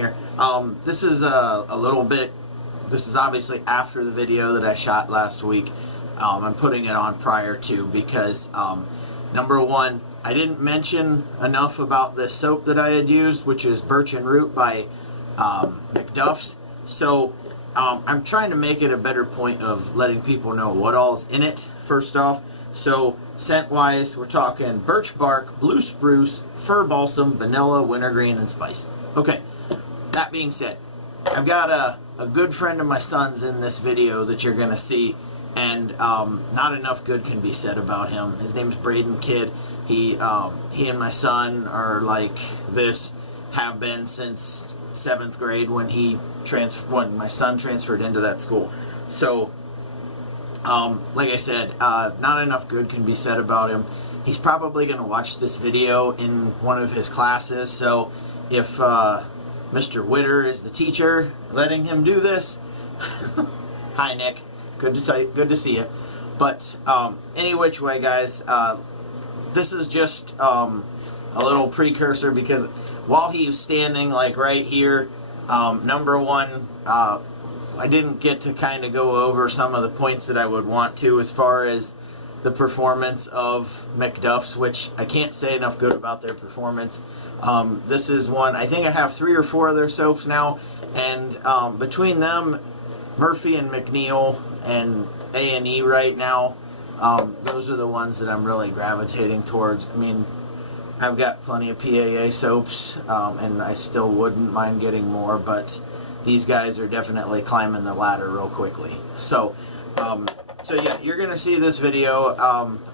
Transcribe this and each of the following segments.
here. This is a little bit, this is obviously after the video that I shot last week. I'm putting it on prior to because, number one, I didn't mention enough about this soap that I had used, which is Birch and Root by MacDuff's. So I'm trying to make it a better point of letting people know what all's in it, first off. So scent-wise, we're talking birch bark, blue spruce, fir balsam, vanilla, wintergreen, and spice. Okay, that being said, I've got a good friend of my son's in this video that you're going to see, and not enough good can be said about him. His name's Brayden Kid. He and my son are like this, have been since 7th grade when when my son transferred into that school. So, like I said, not enough good can be said about him. He's probably going to watch this video in one of his classes, so if Mr. Witter is the teacher letting him do this, hi Nick, good to see you. But any which way, guys, this is just a little precursor, because while he was standing like right here, number one, I didn't get to kind of go over some of the points that I would want to as far as the performance of MacDuff's, which I can't say enough good about their performance. This is one, I think I have 3 or 4 of their soaps now, and between them, Murphy and McNeil and A&E right now, those are the ones that I'm really gravitating towards. I mean, I've got plenty of PAA soaps, and I still wouldn't mind getting more, but these guys are definitely climbing the ladder real quickly. So, so yeah, you're going to see this video.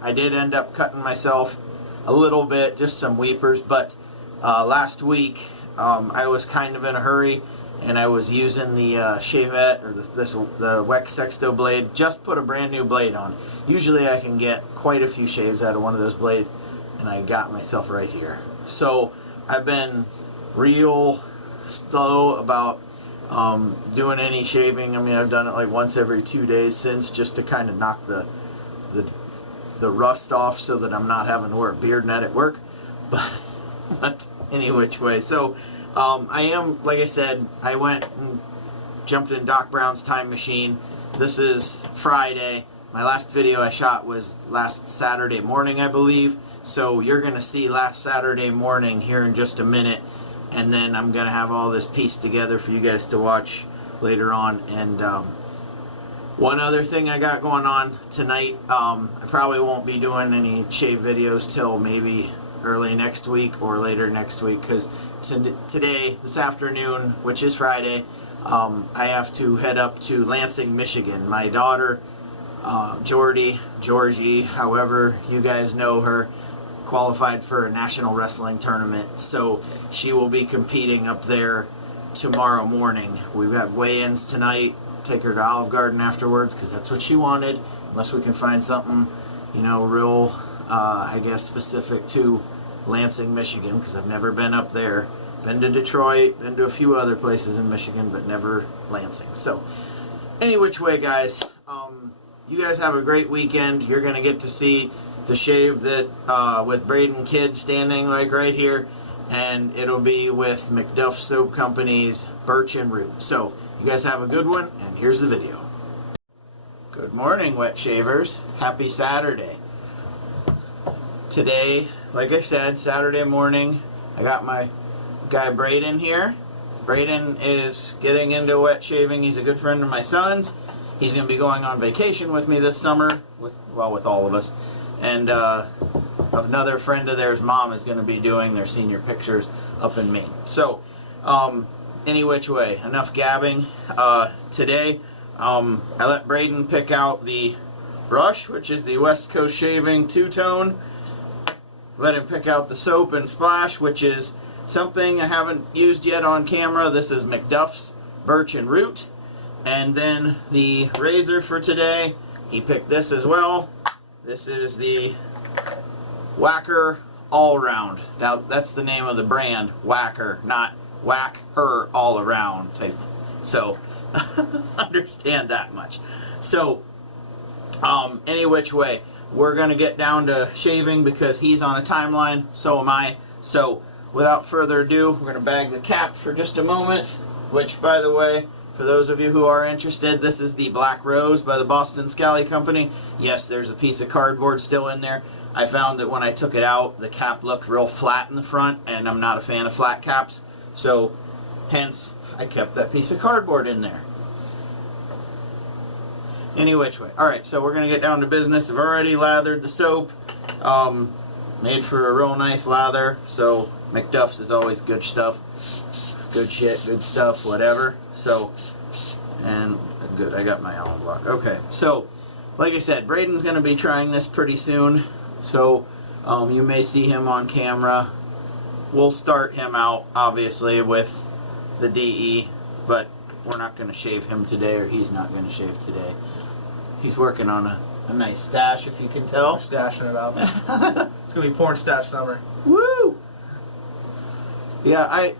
I did end up cutting myself a little bit, just some weepers, but last week I was kind of in a hurry, and I was using the Shavette, or the Wex Sexto blade. Just put a brand new blade on. Usually I can get quite a few shaves out of one of those blades, and I got myself right here. So I've been real slow about doing any shaving. I mean, I've done it like once every 2 days since, just to kind of knock the rust off, so that I'm not having to wear a beard net at work. But any which way. So I am, like I said, I went and jumped in Doc Brown's time machine. This is Friday. My last video I shot was last Saturday morning, I believe. So you're going to see last Saturday morning here in just a minute. And then I'm going to have all this pieced together for you guys to watch later on. And one other thing I got going on tonight, I probably won't be doing any shave videos till maybe early next week or later next week, because today, this afternoon, which is Friday, I have to head up to Lansing, Michigan. My daughter, Georgie, however you guys know her, qualified for a national wrestling tournament, so she will be competing up there tomorrow morning. We've got weigh-ins tonight. Take her to Olive Garden afterwards, because that's what she wanted, unless we can find something, you know, real, I guess, specific to Lansing, Michigan, because I've never been up there. Been to Detroit, been to a few other places in Michigan, but never Lansing. So, any which way, guys, you guys have a great weekend. You're going to get to see the shave that with Brayden Kid standing like right here, and it'll be with MacDuff's Soap Company's Birch and Root. So, you guys have a good one, and here's the video. Good morning, wet shavers. Happy Saturday. Today, like I said, Saturday morning, I got my guy Brayden here. Brayden is getting into wet shaving. He's a good friend of my son's. He's going to be going on vacation with me this summer, with all of us. And another friend of theirs' mom is going to be doing their senior pictures up in Maine. So, any which way, enough gabbing. Today, I let Brayden pick out the brush, which is the West Coast Shaving 2-tone. Let him pick out the soap and splash, which is something I haven't used yet on camera. This is MacDuff's Birch and Root. And then the razor for today, he picked this as well. This is the Whacker All Around. Now, that's the name of the brand, Whacker, not Whack Her All Around type. So, understand that much. So, any which way, we're going to get down to shaving because he's on a timeline, so am I. So, without further ado, we're going to bag the cap for just a moment, which, by the way, for those of you who are interested, this is the Black Rose by the Boston Scally Company. Yes, there's a piece of cardboard still in there. I found that when I took it out, the cap looked real flat in the front, and I'm not a fan of flat caps, so hence I kept that piece of cardboard in there. Any which way. Alright, so we're going to get down to business. I've already lathered the soap. Made for a real nice lather, so MacDuff's is always good stuff. Good shit, good stuff, whatever. So, and good, I got my Allen block. Okay, so, like I said, Brayden's going to be trying this pretty soon. So, you may see him on camera. We'll start him out, obviously, with the DE, but we're not going to shave him today, or he's not going to shave today. He's working on a nice stash, if you can tell. We're stashing it up. It's going to be porn stash summer. Woo! Yeah,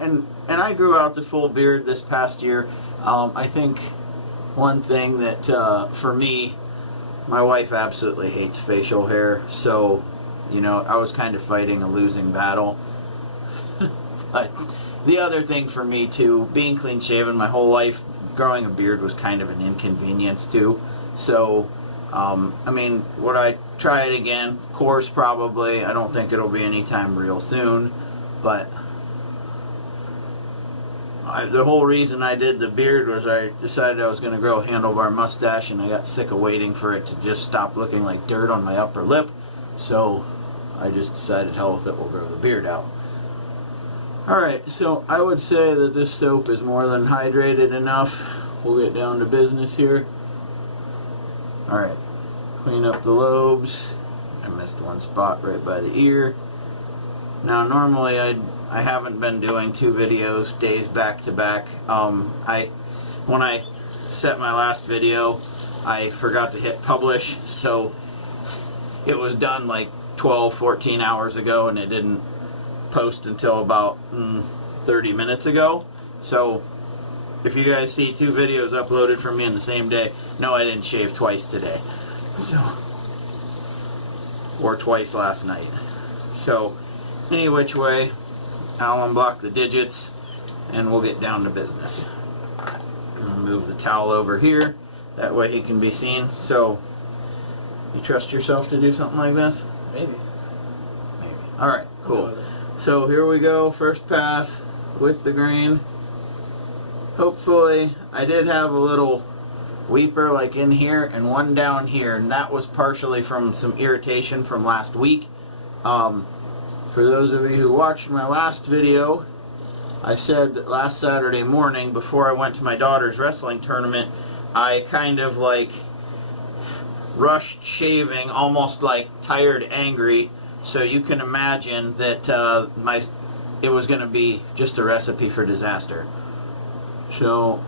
and I grew out the full beard this past year. I think one thing that, for me, my wife absolutely hates facial hair, so, you know, I was kind of fighting a losing battle. But the other thing for me, too, being clean-shaven my whole life, growing a beard was kind of an inconvenience, too. So, I mean, would I try it again? Of course, probably. I don't think it'll be anytime real soon, but the whole reason I did the beard was I decided I was going to grow a handlebar mustache, and I got sick of waiting for it to just stop looking like dirt on my upper lip, so I just decided, hell with it, we'll grow the beard out. Alright, so I would say that this soap is more than hydrated enough. We'll get down to business here. Alright, clean up the lobes. I missed one spot right by the ear. Now normally I haven't been doing 2 videos days back to back. When I set my last video, I forgot to hit publish, so it was done like 12-14 hours ago, and it didn't post until about 30 minutes ago. So if you guys see 2 videos uploaded from me in the same day, no, I didn't shave twice today. So, or twice last night. So any which way, I'll unblock the digits and we'll get down to business. Move the towel over here, that way he can be seen. So, you trust yourself to do something like this? Maybe. Maybe. Alright, cool. So here we go, first pass with the grain. Hopefully, I did have a little weeper like in here and one down here, and that was partially from some irritation from last week. For those of you who watched my last video, I said that last Saturday morning before I went to my daughter's wrestling tournament, I kind of like rushed shaving, almost like tired, angry. So you can imagine that it was going to be just a recipe for disaster. So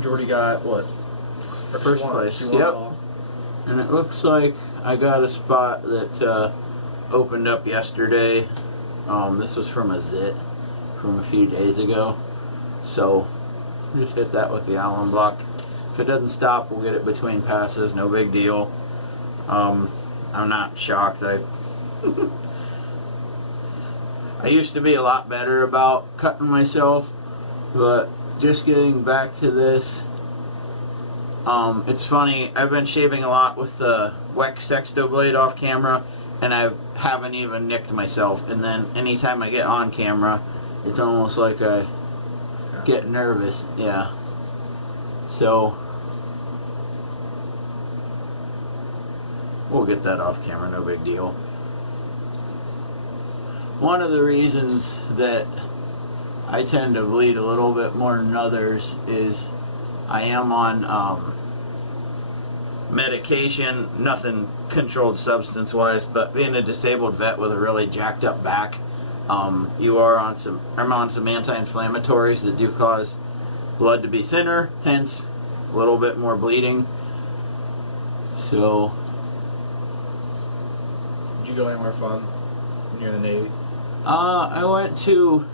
Jordy got what? First place. Yep. And it looks like I got a spot that opened up yesterday. This was from a zit from a few days ago. So just hit that with the Allen block. If it doesn't stop, we'll get it between passes. No big deal. I'm not shocked. I used to be a lot better about cutting myself, but just getting back to this, it's funny, I've been shaving a lot with the Weck Sexto blade off camera, and I haven't even nicked myself, and then anytime I get on camera, it's almost like I get nervous, yeah. So, we'll get that off camera, no big deal. One of the reasons that I tend to bleed a little bit more than others is I am on medication, nothing controlled substance wise, but being a disabled vet with a really jacked up back, I'm on some anti-inflammatories that do cause blood to be thinner, hence a little bit more bleeding. So, did you go anywhere fun when you're in the Navy? I went to,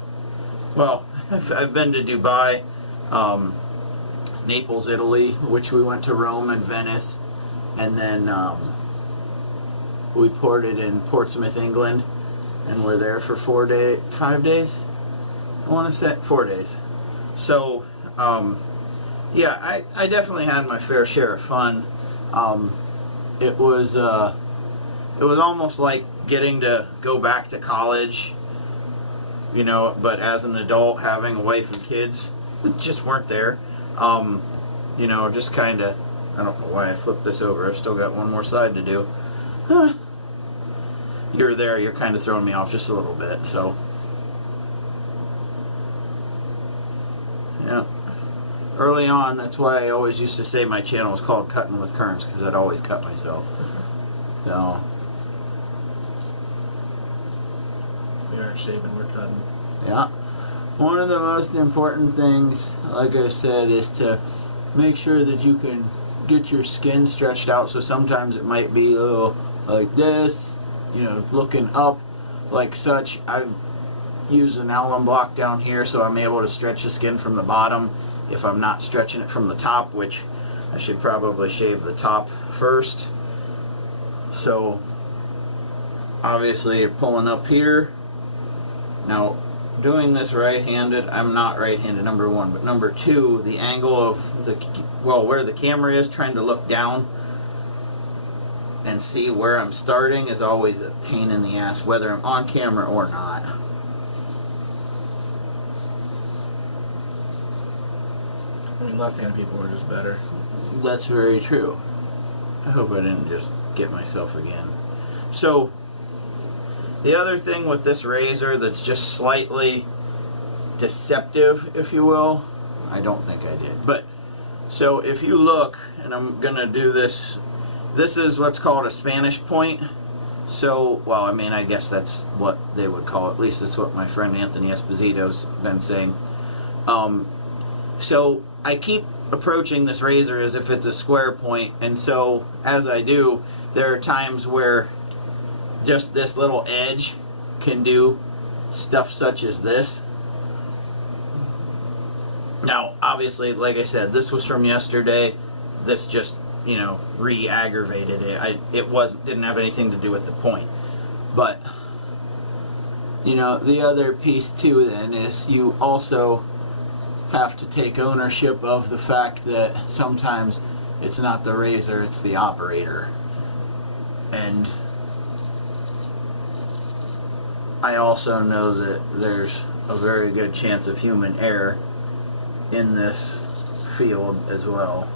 well, I've been to Dubai, Naples, Italy, which we went to Rome and Venice, and then We ported in Portsmouth, England, and we're there for 5 days. I want to say 4 days. So, yeah, I definitely had my fair share of fun. It was almost like getting to go back to college, you know, but as an adult, having a wife and kids just weren't there. You know, just kind of, I don't know why I flipped this over. I've still got one more side to do. You're there, you're kind of throwing me off just a little bit, so. Yeah. Early on, that's why I always used to say my channel was called Cutting with Kerns, because I'd always cut myself. So. We aren't shaving, we're cutting. Yeah. One of the most important things, like I said, is to make sure that you can get your skin stretched out. So sometimes it might be a little like this, you know, looking up like such. I've used an alum block down here so I'm able to stretch the skin from the bottom if I'm not stretching it from the top, which I should probably shave the top first. So obviously you're pulling up here. Now, doing this right-handed, I'm not right-handed, number one, but number two, the angle of the, well, where the camera is, trying to look down and see where I'm starting is always a pain in the ass, whether I'm on camera or not. I mean, left-handed people are just better. That's very true. I hope I didn't just get myself again. So, the other thing with this razor that's just slightly deceptive, if you will, I don't think I did, but so if you look, and I'm gonna do this, this is what's called a Spanish point. So, well, I mean, I guess that's what they would call it. At least that's what my friend Anthony Esposito's been saying. So I keep approaching this razor as if it's a square point, and so as I do, there are times where just this little edge can do stuff such as this. Now, obviously, like I said, this was from yesterday. This just, you know, re-aggravated it. Didn't have anything to do with the point. But, you know, the other piece too then is you also have to take ownership of the fact that sometimes it's not the razor, it's the operator. And I also know that there's a very good chance of human error in this field as well.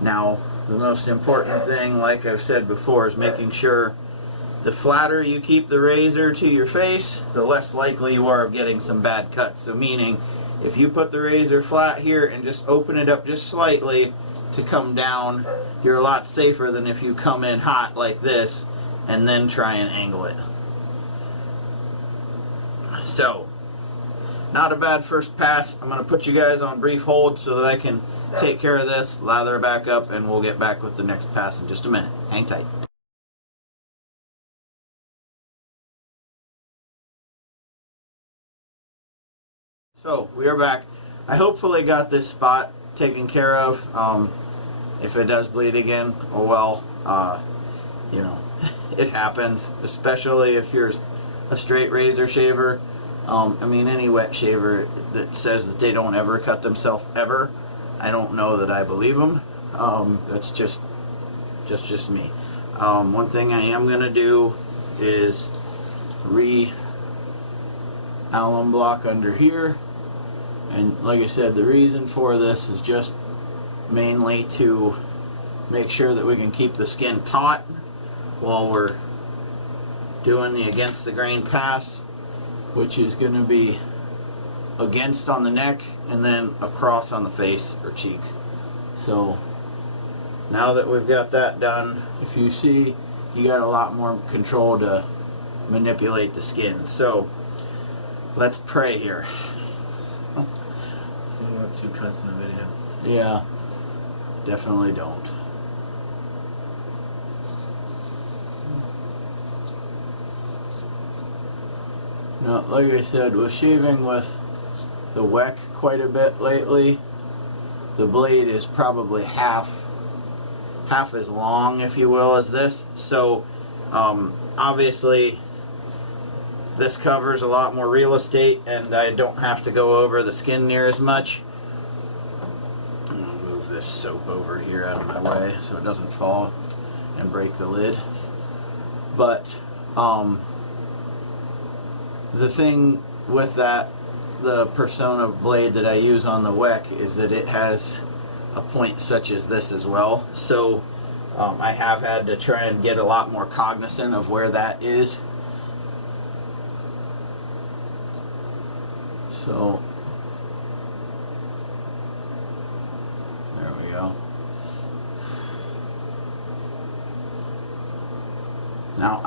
Now, the most important thing, like I've said before, is making sure the flatter you keep the razor to your face, the less likely you are of getting some bad cuts. So meaning, if you put the razor flat here and just open it up just slightly to come down, you're a lot safer than if you come in hot like this and then try and angle it. So, not a bad first pass. I'm going to put you guys on brief hold so that I can take care of this, lather it back up, and we'll get back with the next pass in just a minute. Hang tight. So, we are back. I hopefully got this spot taken care of. If it does bleed again, oh well, you know, it happens, especially if you're a straight razor shaver. I mean, any wet shaver that says that they don't ever cut themselves ever, I don't know that I believe them. That's just me. One thing I am going to do is alum block under here. And like I said, the reason for this is just mainly to make sure that we can keep the skin taut while we're doing the against the grain pass, which is going to be against on the neck and then across on the face or cheeks. So now that we've got that done, if you see, you got a lot more control to manipulate the skin. So let's pray here. You don't want 2 cuts in a video. Yeah, definitely don't. Now, like I said, with shaving with the WEC quite a bit lately, the blade is probably half as long, if you will, as this. So Obviously, this covers a lot more real estate, and I don't have to go over the skin near as much. I'm gonna move this soap over here out of my way so it doesn't fall and break the lid. But the thing with that, the Persona blade that I use on the WEC, is that it has a point such as this as well. So I have had to try and get a lot more cognizant of where that is. So there we go. Now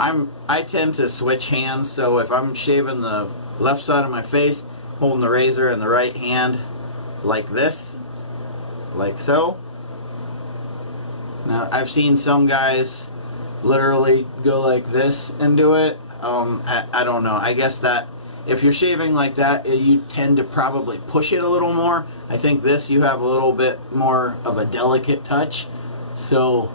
I tend to switch hands, so if I'm shaving the left side of my face, holding the razor in the right hand like this, like so. Now I've seen some guys literally go like this and do it. I don't know. I guess that if you're shaving like that, you tend to probably push it a little more. I think this, you have a little bit more of a delicate touch. So,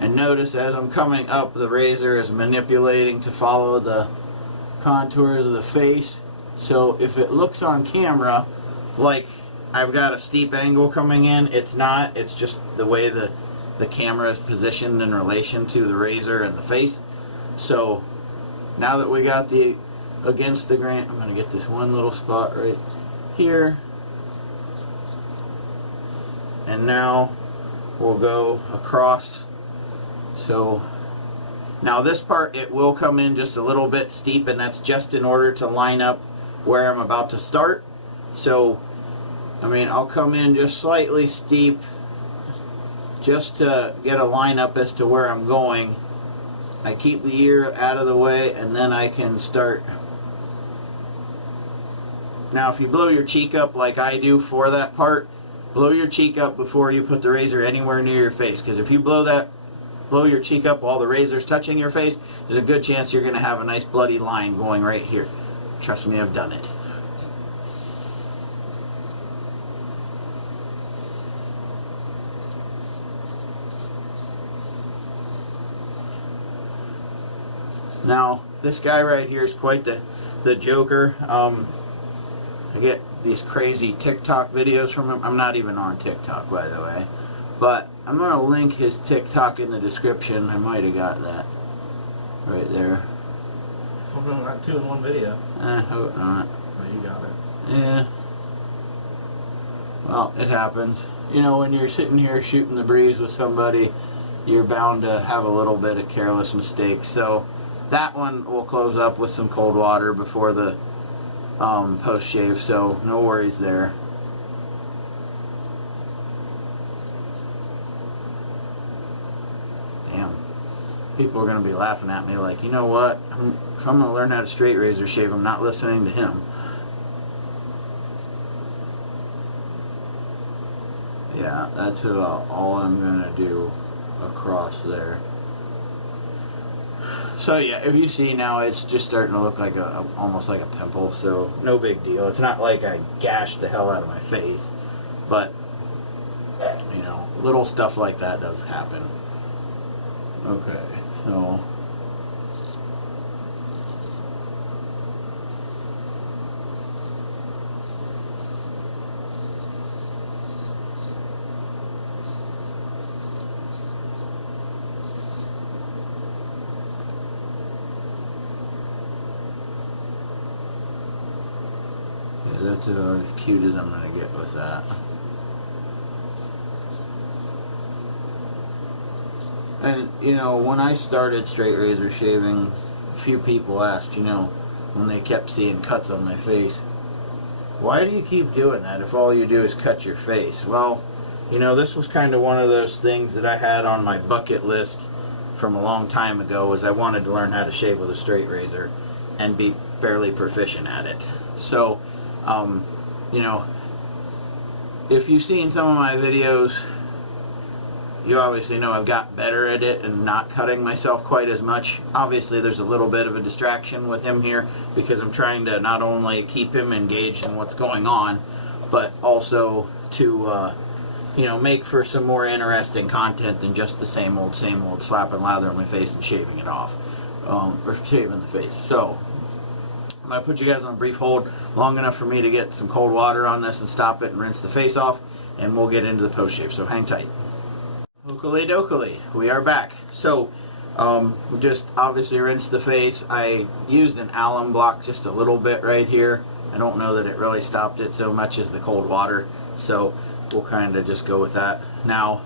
and notice as I'm coming up, the razor is manipulating to follow the contours of the face. So if it looks on camera like I've got a steep angle coming in, it's not. It's just the way the camera is positioned in relation to the razor and the face. So now that we got the against the grain, I'm going to get this one little spot right here. And now we'll go across. So now this part, it will come in just a little bit steep, and that's just in order to line up where I'm about to start. So I mean, I'll come in just slightly steep just to get a line up as to where I'm going. I keep the ear out of the way, and then I can start. Now if you blow your cheek up like I do for that part, blow your cheek up before you put the razor anywhere near your face, because if you blow your cheek up while the razor's touching your face, there's a good chance you're going to have a nice bloody line going right here. Trust me, I've done it. Now, this guy right here is quite the joker. I get these crazy TikTok videos from him. I'm not even on TikTok, by the way. But I'm going to link his TikTok in the description. I might have got that right there. Oh no, not two in one video. I hope not. Oh, you got it. Yeah. Well, it happens. You know, when you're sitting here shooting the breeze with somebody, you're bound to have a little bit of careless mistake. So that one will close up with some cold water before the post shave, so no worries there. Damn. People are going to be laughing at me like, you know what? If I'm going to learn how to straight razor shave, I'm not listening to him. Yeah, that's all I'm going to do across there. So yeah, if you see now, it's just starting to look like almost like a pimple, so no big deal. It's not like I gashed the hell out of my face, but you know, little stuff like that does happen. Okay, so that's as cute as I'm going to get with that. And, you know, when I started straight razor shaving, a few people asked, you know, when they kept seeing cuts on my face, why do you keep doing that if all you do is cut your face? Well, you know, this was kind of one of those things that I had on my bucket list from a long time ago, was I wanted to learn how to shave with a straight razor and be fairly proficient at it. So, you know, if you've seen some of my videos, you obviously know I've got better at it and not cutting myself quite as much. Obviously there's a little bit of a distraction with him here because I'm trying to not only keep him engaged in what's going on, but also to you know, make for some more interesting content than just the same old slapping lather on my face and shaving it off, or shaving the face. So I'm going to put you guys on a brief hold long enough for me to get some cold water on this and stop it and rinse the face off, and we'll get into the post shave, so hang tight. Okily dokily, we are back. So we just obviously rinsed the face. I used an alum block just a little bit right here. I don't know that it really stopped it so much as the cold water, so we'll kind of just go with that. Now,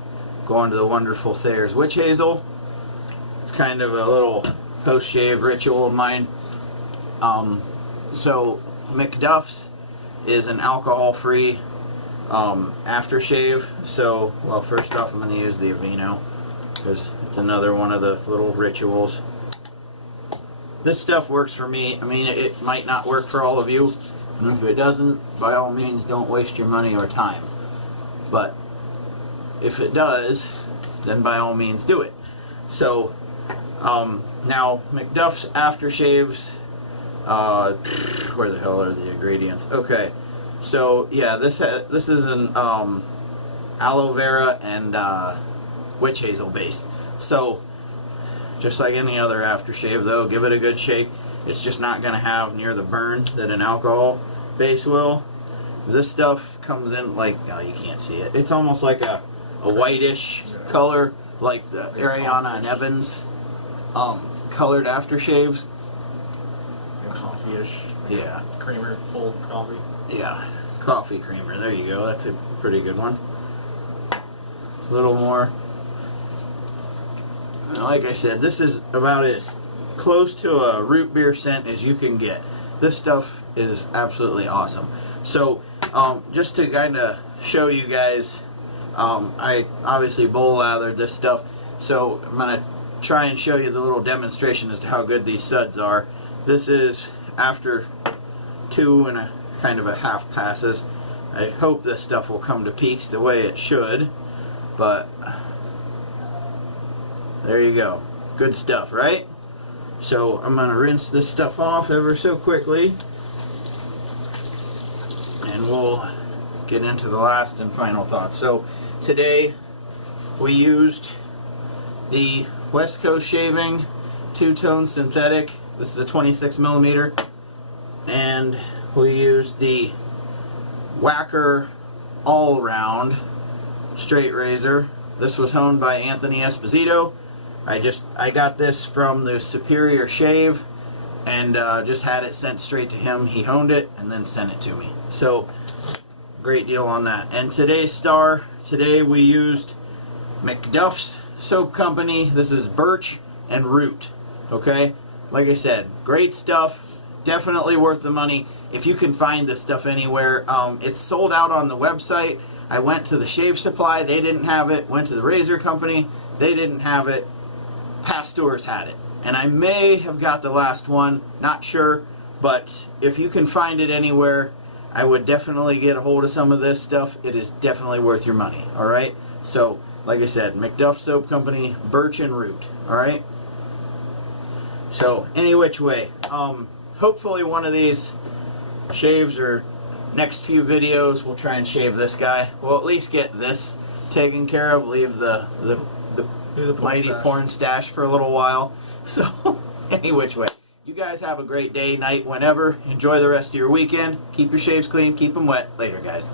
going to the wonderful Thayer's Witch Hazel. It's kind of a little post-shave ritual of mine. So MacDuff's is an alcohol-free aftershave. So, well, first off, I'm going to use the Aveeno because it's another one of the little rituals. This stuff works for me. I mean, it might not work for all of you, and if it doesn't, by all means, don't waste your money or time. But if it does, then by all means do it. So now MacDuff's aftershaves, where the hell are the ingredients? Okay, so yeah, this is an aloe vera and witch hazel base. So just like any other aftershave though, give it a good shake. It's just not going to have near the burn that an alcohol base will. This stuff comes in like, oh, you can't see it. It's almost like a whitish color, like the Ariana and Evans colored aftershaves. And coffee-ish. Yeah. Creamer, full coffee. Yeah, coffee creamer. There you go. That's a pretty good one. A little more. Like I said, this is about as close to a root beer scent as you can get. This stuff is absolutely awesome. So, just to kind of show you guys, I obviously bowl lathered this stuff, so I'm going to try and show you the little demonstration as to how good these suds are. This is after 2 and a kind of a half passes. I hope this stuff will come to peaks the way it should, but there you go. Good stuff, right? So I'm going to rinse this stuff off ever so quickly, and we'll get into the last and final thoughts. So today we used the West Coast Shaving two-tone synthetic. This is a 26 millimeter, and we used the Whacker all-round straight razor. This was honed by Anthony Esposito. I got this from the Superior Shave, and just had it sent straight to him. He honed it and then sent it to me. So great deal on that. And today's star, today we used MacDuff's soap company. This is Birch and Root. Okay, like I said, great stuff, definitely worth the money if you can find this stuff anywhere. It's sold out on the website. I went to the Shave Supply, they didn't have it. Went to the razor company, they didn't have it. Past stores had it, and I may have got the last one, not sure, but if you can find it anywhere, I would definitely get a hold of some of this stuff. It is definitely worth your money. Alright, so like I said, MacDuff Soap Company, Birch and Root. Alright, so any which way, hopefully one of these shaves or next few videos we'll try and shave this guy. We'll at least get this taken care of, leave the mighty porn stash for a little while. So any which way, you guys have a great day, night, whenever. Enjoy the rest of your weekend. Keep your shaves clean, keep them wet. Later, guys.